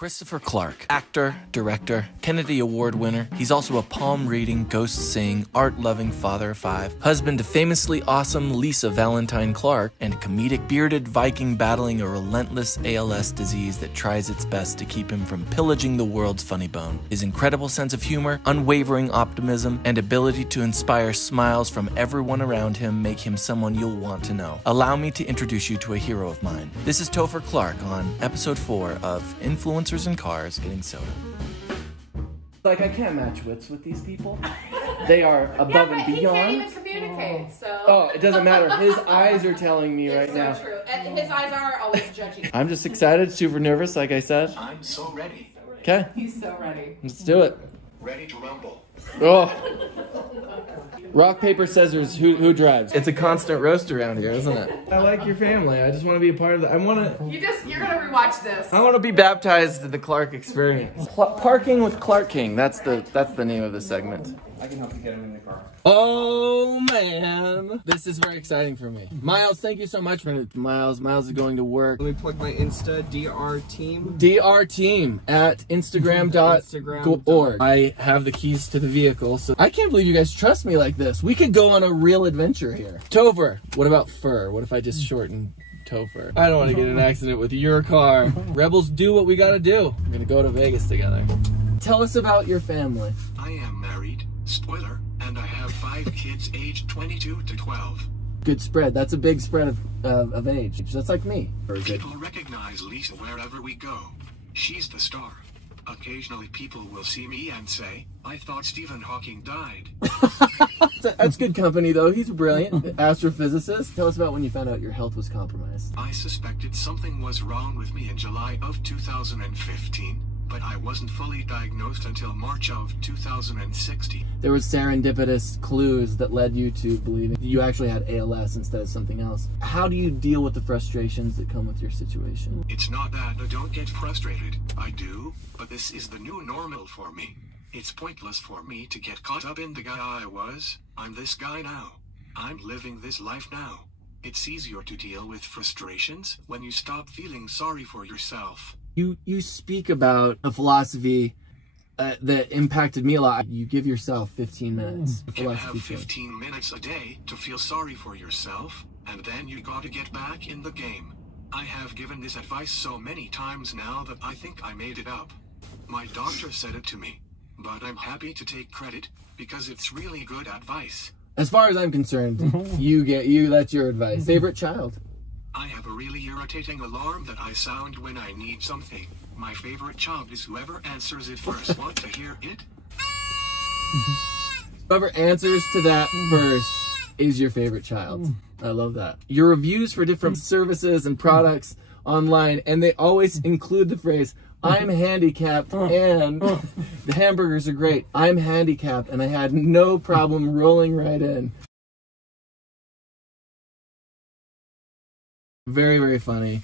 Topher Clark, actor, director, Kennedy Award winner. He's also a palm-reading, ghost-saying, art-loving father of 5, husband to famously awesome Lisa Valentine Clark, and comedic bearded Viking battling a relentless ALS disease that tries its best to keep him from pillaging the world's funny bone. His incredible sense of humor, unwavering optimism, and ability to inspire smiles from everyone around him make him someone you'll want to know. Allow me to introduce you to a hero of mine. This is Topher Clark on episode 4 of Influencers in Cars Getting Soda. Like, I can't match wits with these people. They are above and beyond. He can't even communicate, so... Oh, it doesn't matter. His eyes are telling me right now. It's so true. And his eyes are always judging. I'm just excited, super nervous, like I said. I'm so ready. Okay. He's so ready. Let's do it. Ready to rumble. Oh. Rock, paper, scissors, who drives? It's a constant roast around here, isn't it? I like your family. I just want to be a part of that. You're gonna rewatch this. I want to be baptized in the Clark experience. Parking with Clark King. That's the name of the segment. I can help you get him in the car. Oh man, this is very exciting for me. Miles, thank you so much for it. Miles is going to work. Let me plug my Insta, DR Team. DR Team at Instagram.org. I have the keys to the vehicle, so I can't believe you guys trust me like this. We could go on a real adventure here. Topher, what about fur? What if I just shorten Topher? I don't want to get in an accident with your car. Rebels do what we gotta do. We're gonna go to Vegas together. Tell us about your family. I am married, spoiler, and I have 5 kids aged 22 to 12. Good spread. That's a big spread of age. That's like me. People recognize Lisa wherever we go. She's the star. Occasionally people will see me and say, I thought Stephen Hawking died. That's good company though. He's brilliant. Astrophysicist. Tell us about when you found out your health was compromised. I suspected something was wrong with me in July of 2015. But I wasn't fully diagnosed until March of 2016. There was serendipitous clues that led you to believing you actually had ALS instead of something else. How do you deal with the frustrations that come with your situation? It's not that I don't get frustrated. I do, but this is the new normal for me. It's pointless for me to get caught up in the guy I was. I'm this guy now. I'm living this life now. It's easier to deal with frustrations when you stop feeling sorry for yourself. You speak about a philosophy that impacted me a lot. You give yourself 15 minutes. You can have 15 minutes a day to feel sorry for yourself, and then you gotta get back in the game. I have given this advice so many times now that I think I made it up. My doctor said it to me, but I'm happy to take credit because it's really good advice. As far as I'm concerned, that's your advice. Favorite child? I have a really irritating alarm that I sound when I need something. My favorite child is whoever answers it first. Want to hear it? Whoever answers to that first is your favorite child. I love that. Your reviews for different services and products online, and they always include the phrase, I'm handicapped and the hamburgers are great. I'm handicapped and I had no problem rolling right in. Very, very funny.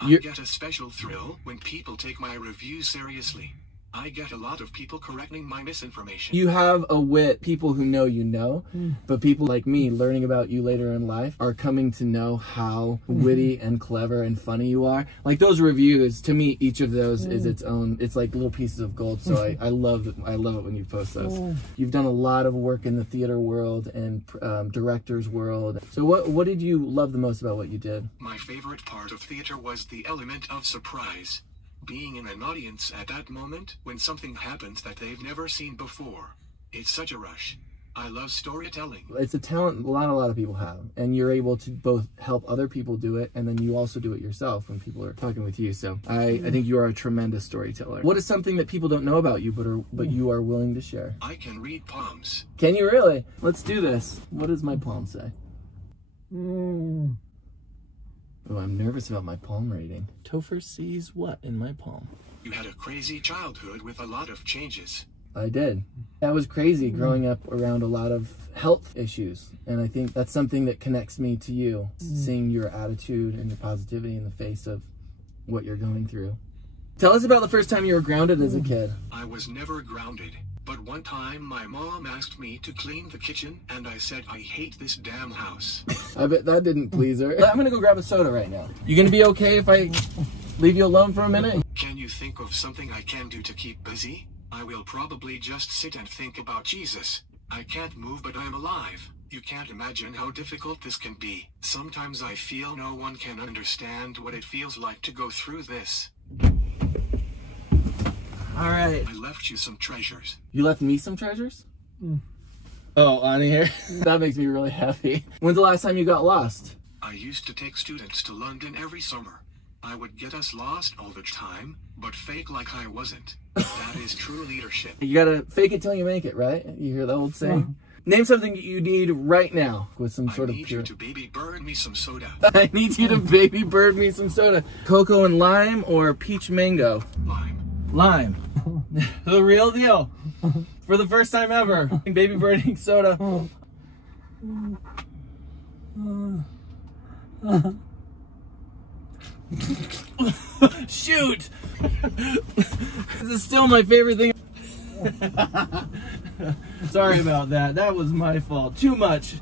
I get a special thrill when people take my reviews seriously. I get a lot of people correcting my misinformation. You have a wit. People who know you know, but people like me learning about you later in life are coming to know how witty and clever and funny you are. Like those reviews, to me, each of those is its own, it's like little pieces of gold. So I love it when you post those. You've done a lot of work in the theater world and director's world. So what did you love the most about what you did? My favorite part of theater was the element of surprise. Being in an audience at that moment when something happens that they've never seen before. It's such a rush. I love storytelling. It's a talent a lot of people have, and you're able to both help other people do it, and then you also do it yourself when people are talking with you. So I think you are a tremendous storyteller. What is something that people don't know about you, but you are willing to share? I can read palms. Can you really? Let's do this. What does my palm say? Oh, I'm nervous about my palm reading. Topher sees what in my palm? You had a crazy childhood with a lot of changes. I did. That was crazy growing up around a lot of health issues. And I think that's something that connects me to you. Seeing your attitude and your positivity in the face of what you're going through. Tell us about the first time you were grounded as a kid. I was never grounded. But one time my mom asked me to clean the kitchen and I said, I hate this damn house. I bet that didn't please her. I'm gonna go grab a soda right now. You gonna be okay if I leave you alone for a minute? Can you think of something I can do to keep busy? I will probably just sit and think about Jesus. I can't move, but I'm alive. You can't imagine how difficult this can be. Sometimes I feel no one can understand what it feels like to go through this. All right. I left you some treasures. You left me some treasures? Oh, on here? That makes me really happy. When's the last time you got lost? I used to take students to London every summer. I would get us lost all the time, but fake like I wasn't. That is true leadership. You gotta fake it till you make it, right? You hear the old saying? Name something you need right now with some sort I of need pure... you to baby bird me some soda. I need you to baby bird me some soda. Cocoa and lime or peach mango? Lime. Lime. The real deal. For the first time ever. Baby birding soda. Shoot! This is still my favorite thing. Sorry about that. That was my fault. Too much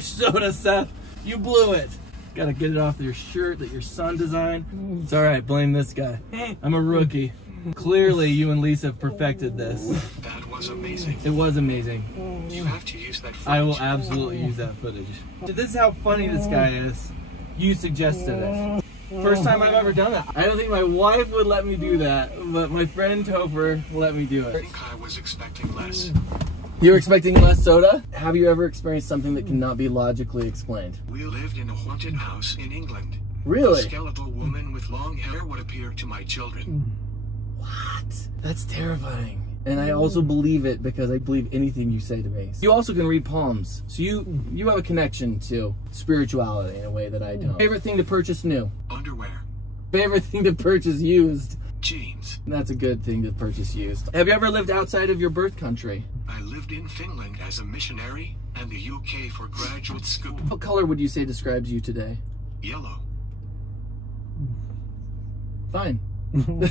soda, Seth. You blew it. Gotta get it off your shirt that your son designed. It's alright, blame this guy. I'm a rookie. Clearly, you and Lisa have perfected this. That was amazing. It was amazing. You have to use that footage. I will absolutely use that footage. This is how funny this guy is. You suggested it. First time I've ever done it. I don't think my wife would let me do that, but my friend Topher let me do I it. think I was expecting less. You were expecting less soda? Have you ever experienced something that cannot be logically explained? We lived in a haunted house in England. Really? A skeletal woman with long hair would appear to my children. What? That's terrifying. And I also believe it because I believe anything you say to me. You also can read palms. So you have a connection to spirituality in a way that I don't. Favorite thing to purchase new? Underwear. Favorite thing to purchase used? Jeans. That's a good thing to purchase used. Have you ever lived outside of your birth country? I lived in Finland as a missionary and the UK for graduate school. What color would you say describes you today? Yellow. Fine.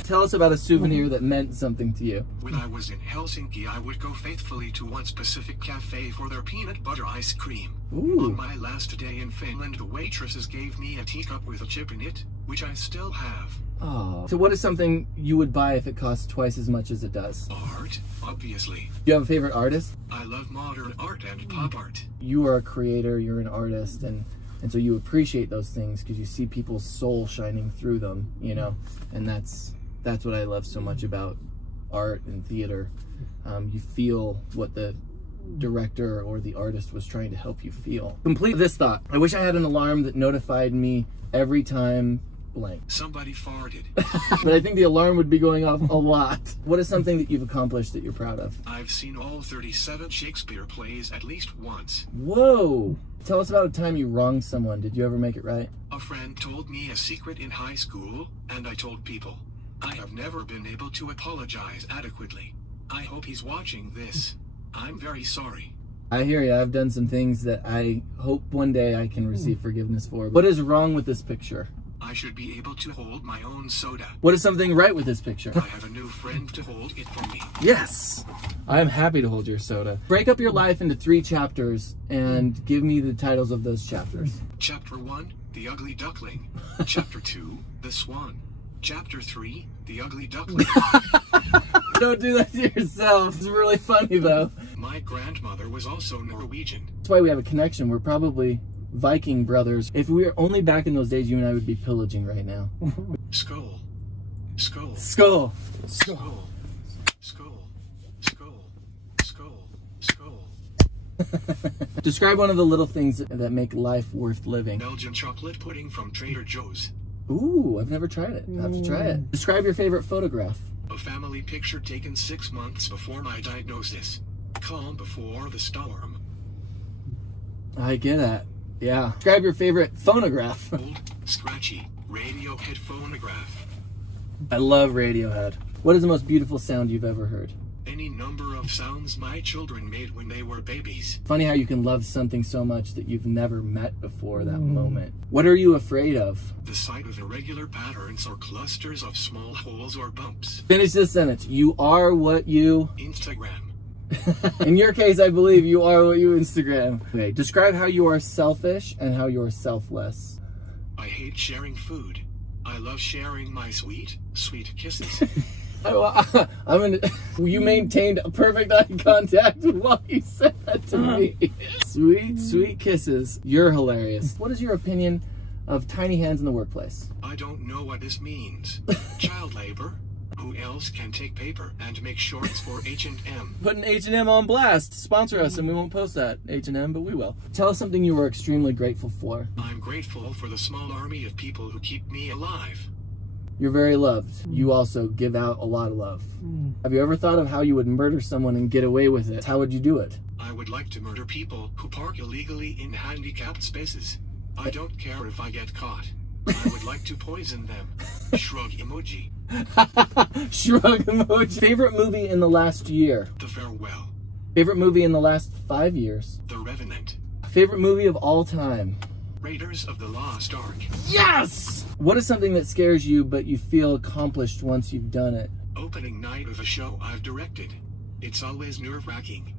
Tell us about a souvenir that meant something to you. When I was in Helsinki, I would go faithfully to one specific cafe for their peanut butter ice cream. Ooh. On my last day in Finland, the waitresses gave me a teacup with a chip in it, which I still have. Oh. So what is something you would buy if it costs twice as much as it does? Art, obviously. Do you have a favorite artist? I love modern art and pop art. You are a creator, you're an artist, and so you appreciate those things because you see people's soul shining through them, you know? And that's what I love so much about art and theater. You feel what the director or the artist was trying to help you feel. Complete this thought. I wish I had an alarm that notified me every time blank. Somebody farted. But I think the alarm would be going off a lot. What is something that you've accomplished that you're proud of? I've seen all 37 Shakespeare plays at least once. Whoa! Tell us about a time you wronged someone. Did you ever make it right? A friend told me a secret in high school, and I told people. I have never been able to apologize adequately. I hope he's watching this. I'm very sorry. I hear you. I've done some things that I hope one day I can receive forgiveness for. What is wrong with this picture? I should be able to hold my own soda. What is something right with this picture? I have a new friend to hold it for me. Yes! I am happy to hold your soda. Break up your life into 3 chapters and give me the titles of those chapters. Chapter 1, The Ugly Duckling. Chapter 2, The Swan. Chapter 3, The Ugly Duckling. Don't do that to yourself. It's really funny though. My grandmother was also Norwegian. That's why we have a connection. We're probably Viking brothers. If we were only back in those days, you and I would be pillaging right now. Skull. Skull. Skull. Skull. Skull. Skull. Skull. Skull. Describe one of the little things that make life worth living. Belgian chocolate pudding from Trader Joe's. Ooh, I've never tried it. I have to try it. Describe your favorite photograph. A family picture taken 6 months before my diagnosis. Calm before the storm. I get that. Yeah. Describe your favorite phonograph. Old, scratchy, Radiohead phonograph. I love Radiohead. What is the most beautiful sound you've ever heard? Any number of sounds my children made when they were babies. Funny how you can love something so much that you've never met before that moment. What are you afraid of? The sight of irregular patterns or clusters of small holes or bumps. Finish this sentence. You are what you... Instagram. In your case, I believe you are what you Instagram. Okay, describe how you are selfish and how you are selfless. I hate sharing food. I love sharing my sweet, sweet kisses. You maintained perfect eye contact while you said that to me. Sweet, sweet kisses. You're hilarious. What is your opinion of tiny hands in the workplace? I don't know what this means. Child labor? Who else can take paper and make shorts for H&M? Put an H&M on blast. Sponsor us and we won't post that, H&M, but we will. Tell us something you were extremely grateful for. I'm grateful for the small army of people who keep me alive. You're very loved. You also give out a lot of love. Have you ever thought of how you would murder someone and get away with it? How would you do it? I would like to murder people who park illegally in handicapped spaces. I don't care if I get caught. I would like to poison them. Shrug emoji. Shrug emoji. Favorite movie in the last year? The Farewell. Favorite movie in the last 5 years? The Revenant. Favorite movie of all time? Raiders of the Lost Ark. Yes! What is something that scares you but you feel accomplished once you've done it? Opening night of a show I've directed. It's always nerve-wracking.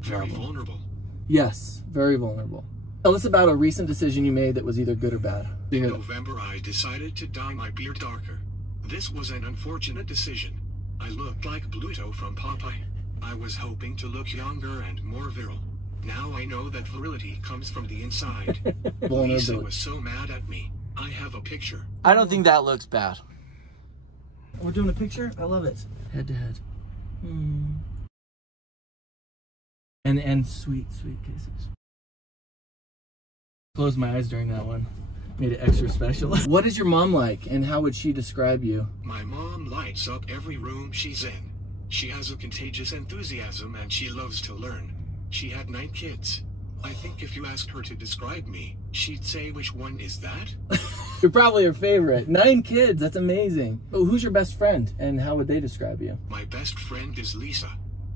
Very vulnerable. Yes, very vulnerable. Tell us about a recent decision you made that was either good or bad. In November, I decided to dye my beard darker. This was an unfortunate decision. I looked like Pluto from Popeye. I was hoping to look younger and more virile. Now I know that virility comes from the inside. Lisa was so mad at me. I have a picture. I don't think that looks bad. We're doing a picture? I love it. Head to head. And sweet, sweet kisses. Closed my eyes during that one. Made it extra special. What is your mom like and how would she describe you? My mom lights up every room she's in. She has a contagious enthusiasm and she loves to learn. She had 9 kids. I think if you asked her to describe me, she'd say which one is that? You're probably her favorite. 9 kids, that's amazing. Oh, who's your best friend and how would they describe you? My best friend is Lisa.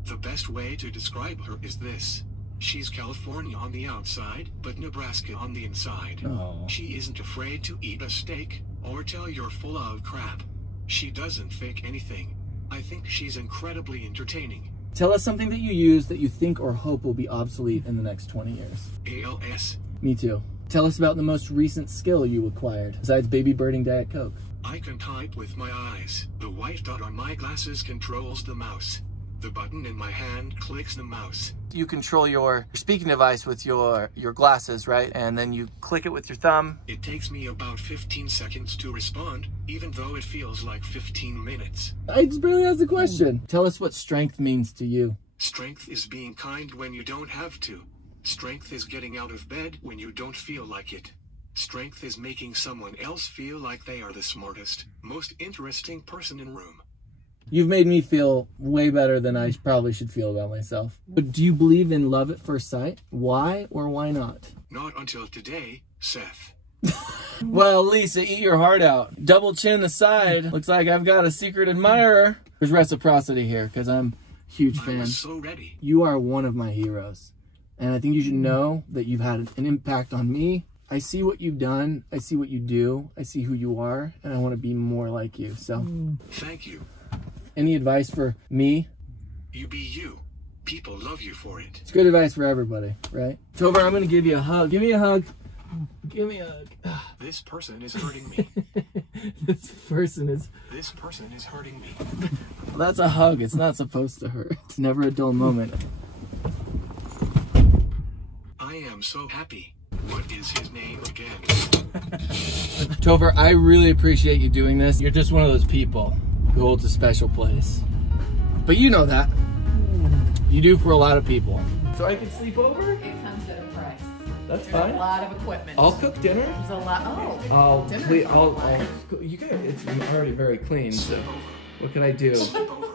The best way to describe her is this. She's California on the outside, but Nebraska on the inside. Oh. She isn't afraid to eat a steak or tell you're full of crap. She doesn't fake anything. I think she's incredibly entertaining. Tell us something that you use that you think or hope will be obsolete in the next 20 years. ALS. Me too. Tell us about the most recent skill you acquired, besides baby birding Diet Coke. I can type with my eyes. The white dot on my glasses controls the mouse. The button in my hand clicks the mouse. You control your speaking device with your glasses, right? And then you click it with your thumb. It takes me about 15 seconds to respond, even though it feels like 15 minutes. I just barely asked the question. Tell us what strength means to you. Strength is being kind when you don't have to. Strength is getting out of bed when you don't feel like it. Strength is making someone else feel like they are the smartest, most interesting person in room. You've made me feel way better than I probably should feel about myself. But do you believe in love at first sight? Why or why not? Not until today, Seth. Well, Lisa, eat your heart out. Double chin aside, looks like I've got a secret admirer. There's reciprocity here, because I'm a huge fan. I was so ready. You are one of my heroes. And I think you should know that you've had an impact on me. I see what you've done. I see what you do. I see who you are. And I want to be more like you. So, thank you. Any advice for me? You be you. People love you for it. It's good advice for everybody, right? Topher, I'm going to give you a hug. Give me a hug. Give me a hug. This person is hurting me. This person is hurting me. Well, that's a hug. It's not supposed to hurt. It's never a dull moment. I am so happy. What is his name again? Topher, I really appreciate you doing this. You're just one of those people who holds a special place. But you know that. You do for a lot of people. So I can sleep over? It comes at a price. That's There's fine. a lot of equipment. I'll cook dinner. There's a lot. Oh, I'll dinner's clean. on the line. You guys, it's already very clean. So what can I do? Sleep over.